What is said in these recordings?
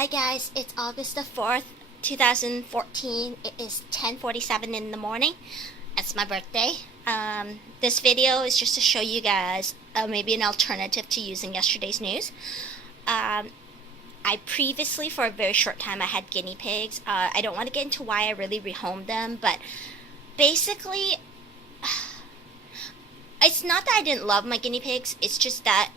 Hi guys, it's August the 4th, 2014. It is 10:47 in the morning. It's my birthday. This video is just to show you guys maybe an alternative to using yesterday's news. Um, I previously, for a very short time, I had guinea pigs. I don't want to get into why I really rehomed them, but basically, it's not that I didn't love my guinea pigs. It's just that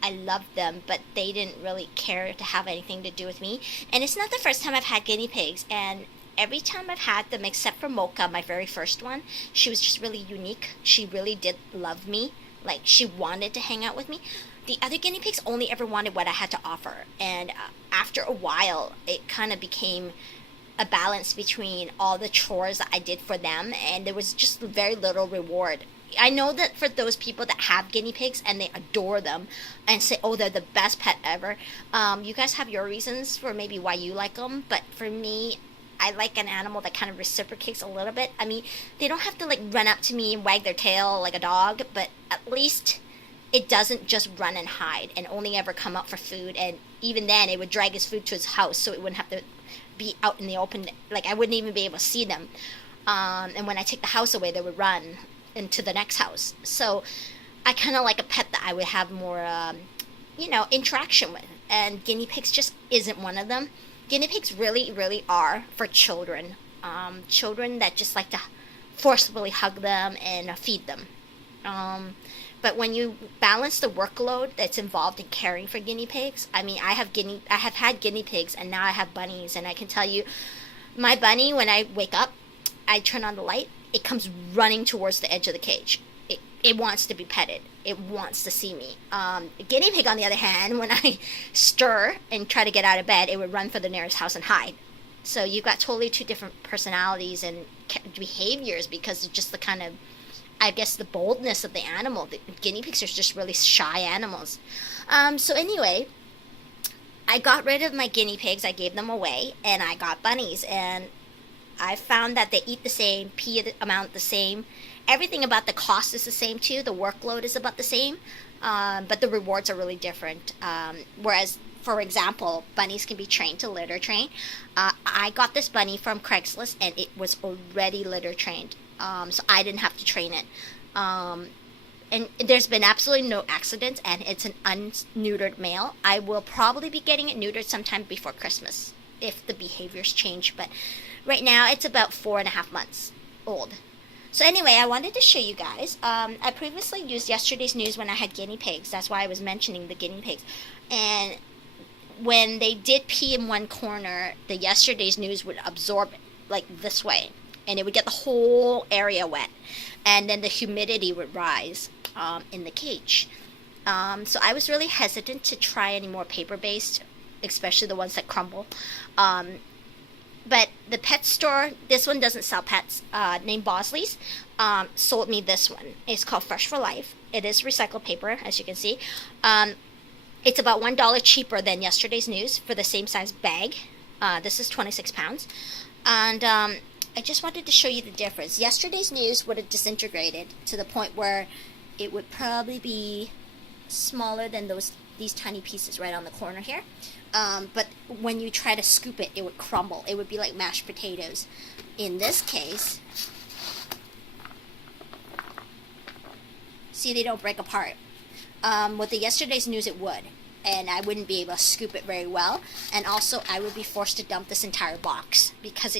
I loved them, but they didn't really care to have anything to do with me. And it's not the first time I've had guinea pigs. And every time I've had them, except for Mocha, my very first one, she was just really unique. She really did love me. Like, she wanted to hang out with me. The other guinea pigs only ever wanted what I had to offer. And after a while, it kind of became a balance between all the chores that I did for them, and there was just very little reward. I know that for those people that have guinea pigs and they adore them and say, oh, they're the best pet ever, you guys have your reasons for maybe why you like them, but for me, I like an animal that kind of reciprocates a little bit. I mean, they don't have to like run up to me and wag their tail like a dog, but at least it doesn't just run and hide and only ever come out for food, and even then it would drag his food to his house so it wouldn't have to be out in the open. Like, I wouldn't even be able to see them, and when I take the house away they would run into the next house. So I kind of like a pet that I would have more interaction with, and guinea pigs just isn't one of them. Guinea pigs really are for children, children that just like to forcibly hug them and feed them. But when you balance the workload that's involved in caring for guinea pigs, I mean, I have had guinea pigs, and now I have bunnies, and I can tell you, my bunny, when I wake up, I turn on the light, it comes running towards the edge of the cage. It wants to be petted. It wants to see me. A guinea pig, on the other hand, when I stir and try to get out of bed, it would run for the nearest house and hide. So you've got totally two different personalities and behaviors because of just the kind of, I guess, the boldness of the animal. The guinea pigs are just really shy animals. So anyway, I got rid of my guinea pigs. I gave them away, and I got bunnies. And I found that they eat the same, pee the amount the same. Everything about the cost is the same too. The workload is about the same, but the rewards are really different. Whereas, for example, bunnies can be trained to litter train. I got this bunny from Craigslist, and it was already litter trained, so I didn't have to train it. And there's been absolutely no accidents, and it's an unneutered male. I will probably be getting it neutered sometime before Christmas if the behaviors change, but right now it's about 4.5 months old. So anyway, I wanted to show you guys. I previously used yesterday's news when I had guinea pigs. That's why I was mentioning the guinea pigs. And when they did pee in one corner, the yesterday's news would absorb it like this way, and it would get the whole area wet, and then the humidity would rise in the cage. So I was really hesitant to try any more paper-based, especially the ones that crumble. But the pet store, this one doesn't sell pets, named Bosley's, sold me this one. It's called Fresh for Life. It is recycled paper, as you can see. It's about $1 cheaper than yesterday's news for the same size bag. This is 26 pounds. And I just wanted to show you the difference. Yesterday's news would have disintegrated to the point where it would probably be smaller than these tiny pieces right on the corner here. But when you try to scoop it, it would crumble. It would be like mashed potatoes. In this case, see, they don't break apart. With the yesterday's news, it would. And I wouldn't be able to scoop it very well. And also, I would be forced to dump this entire box because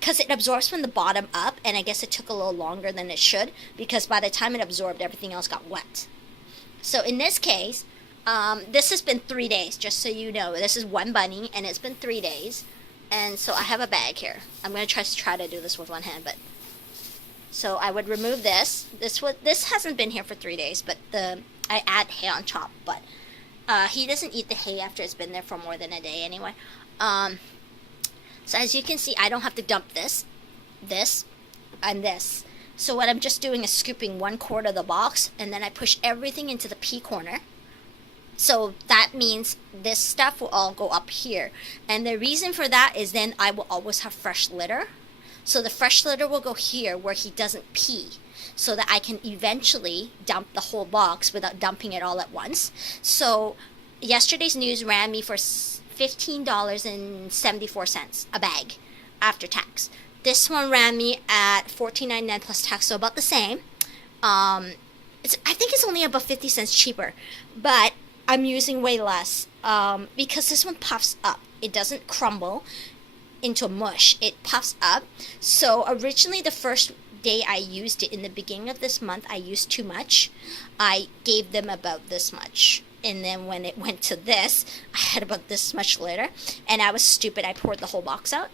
because it absorbs from the bottom up, and I guess it took a little longer than it should because by the time it absorbed, everything else got wet. So in this case, this has been 3 days, just so you know. This is one bunny, and it's been 3 days. And so I have a bag here. I'm going to try to do this with one hand, but... So I would remove this. This hasn't been here for 3 days, but I add hay on top. But he doesn't eat the hay after it's been there for more than a day anyway. So as you can see, I don't have to dump this, and this. So what I'm just doing is scooping 1/4 of the box, and then I push everything into the pea corner. So that means this stuff will all go up here. And the reason for that is then I will always have fresh litter. So the fresh litter will go here where he doesn't pee, so that I can eventually dump the whole box without dumping it all at once. So yesterday's news ran me for $15.74 a bag after tax. This one ran me at $14.99 plus tax, so about the same. I think it's only about 50 cents cheaper, but I'm using way less because this one puffs up. It doesn't crumble into mush. It puffs up. So originally the first day I used it in the beginning of this month, I used too much. I gave them about this much. And then when it went to this, I had about this much litter. And I was stupid. I poured the whole box out.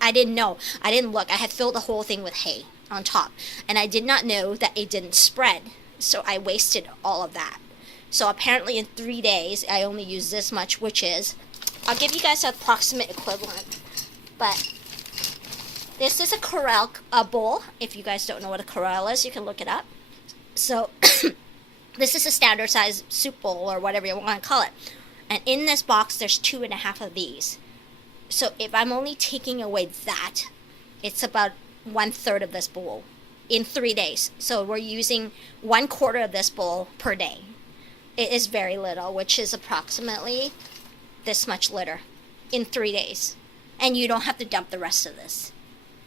I didn't know. I didn't look. I had filled the whole thing with hay on top. And I did not know that it didn't spread. So I wasted all of that. So apparently in 3 days, I only used this much, which is, I'll give you guys an approximate equivalent. But this is a Corelle bowl. If you guys don't know what a Corelle is, you can look it up. So this is a standard size soup bowl or whatever you want to call it. And in this box, there's 2.5 of these. So if I'm only taking away that, it's about 1/3 of this bowl in 3 days. So we're using 1/4 of this bowl per day. It is very little, which is approximately this much litter in 3 days. And you don't have to dump the rest of this.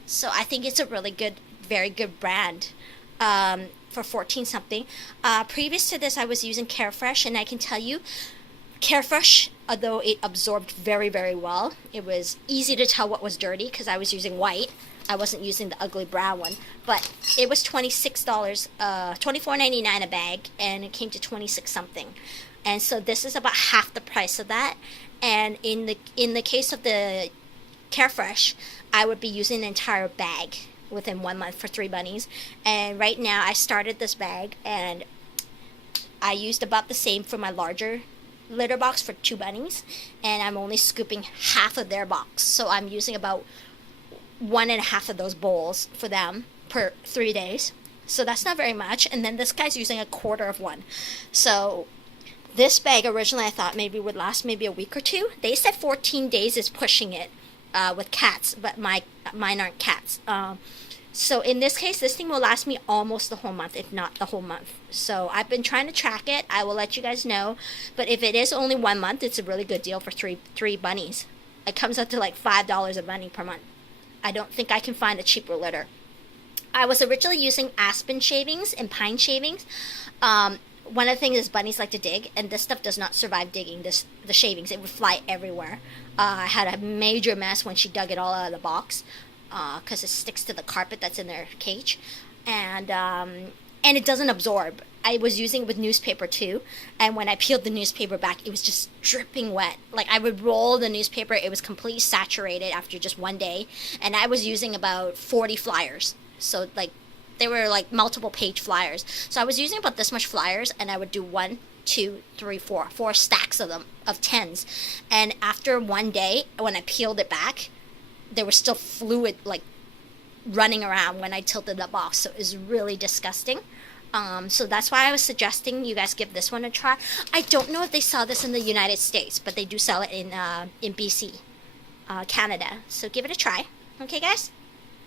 So I think it's a really good, very good brand for 14 something. Previous to this, I was using Carefresh, and I can tell you, Carefresh, although it absorbed very, very well, it was easy to tell what was dirty because I was using white. I wasn't using the ugly brown one, but it was $26, $24.99 a bag, and it came to 26 something. And so this is about half the price of that. And in the case of the Carefresh, I would be using an entire bag within 1 month for 3 bunnies. And right now, I started this bag, and I used about the same for my larger litter box for 2 bunnies, and I'm only scooping half of their box. So I'm using about 1.5 of those bowls for them per 3 days. So that's not very much. And then this guy's using 1/4 of one. So this bag originally I thought maybe would last maybe a week or 2. They said 14 days is pushing it with cats, but mine aren't cats. So in this case, this thing will last me almost the whole month, if not the whole month. So I've been trying to track it. I will let you guys know. But if it is only 1 month, it's a really good deal for three bunnies. It comes up to like $5 a bunny per month. I don't think I can find a cheaper litter. I was originally using aspen shavings and pine shavings. One of the things is bunnies like to dig, and this stuff does not survive digging, the shavings. It would fly everywhere. I had a major mess when she dug it all out of the box because it sticks to the carpet that's in their cage. And it doesn't absorb. I was using it with newspaper too, and when I peeled the newspaper back, it was just dripping wet. Like I would roll the newspaper, it was completely saturated after just 1 day, and I was using about 40 flyers. So like they were like multiple page flyers. So I was using about this much flyers, and I would do 1, 2, 3, 4 stacks of them, of 10s. And after 1 day, when I peeled it back, there was still fluid like running around when I tilted the box. So it was really disgusting. So that's why I was suggesting you guys give this one a try. I don't know if they sell this in the United States, but they do sell it in BC, Canada. So give it a try. Okay, guys?